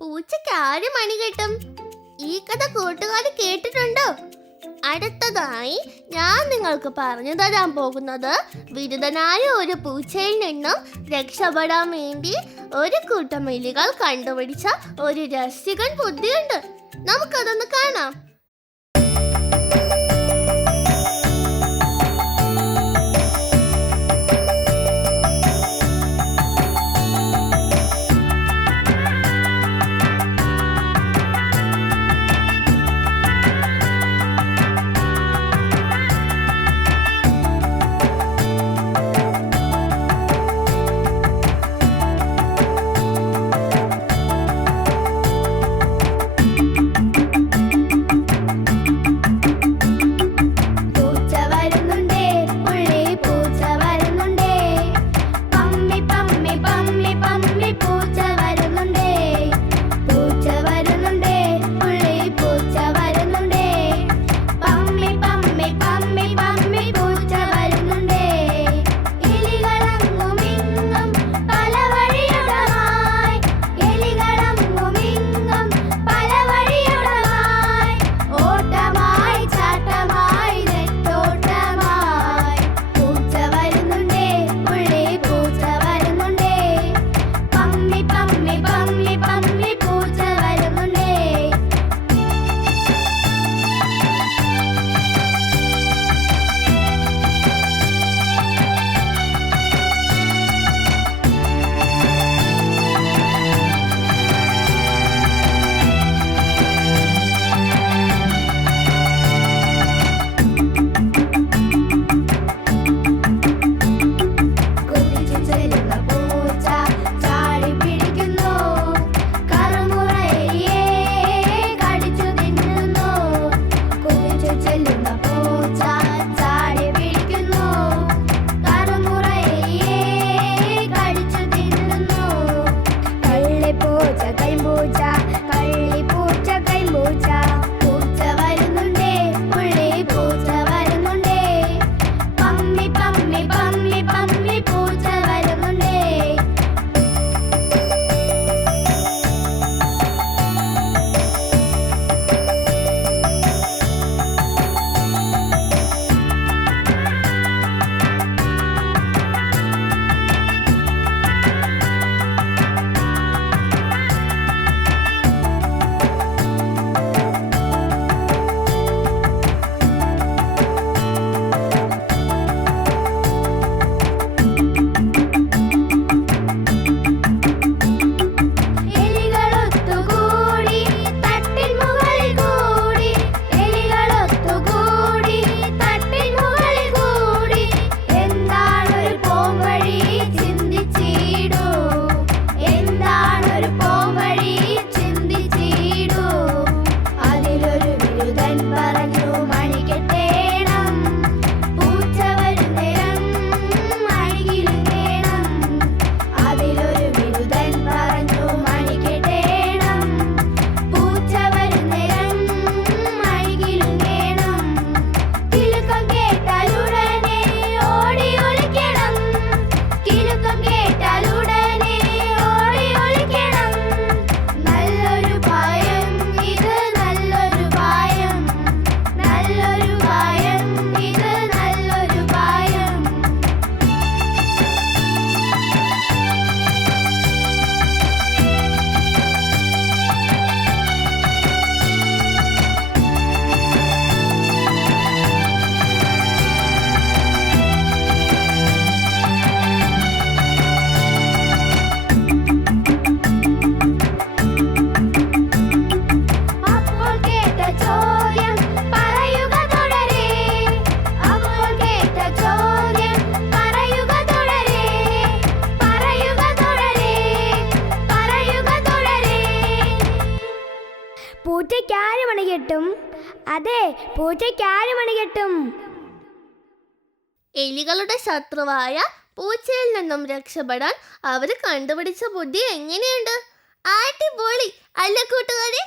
പൂച്ചയ്ക്ക് ആര് മണി കെട്ടും? ഈ കഥ കൂട്ടുകാർ കേട്ടിട്ടുണ്ടോ? അടുത്തതായി ഞാൻ നിങ്ങൾക്ക് പറഞ്ഞു തരാൻ പോകുന്നത് ബിരുദനായ ഒരു പൂച്ചയിൽ നിന്നും രക്ഷപ്പെടാൻ വേണ്ടി ഒരു കൂട്ടം എലികൾ കണ്ടുപിടിച്ച ഒരു രസികൻ ബുദ്ധിയുണ്ട്. നമുക്കതൊന്ന് കാണാം. പൂച്ചയ്ക്ക് ആര് മണി കെട്ടും? അതെ, പൂച്ചയ്ക്ക് ആര് മണി കെട്ടും? എലികളുടെ ശത്രുവായ പൂച്ചയിൽ നിന്നും രക്ഷപ്പെടാൻ അവർ കണ്ടുപിടിച്ച ബുദ്ധി എങ്ങനെയുണ്ട്? അടിപൊളി അല്ല കൂട്ടുകാരെ?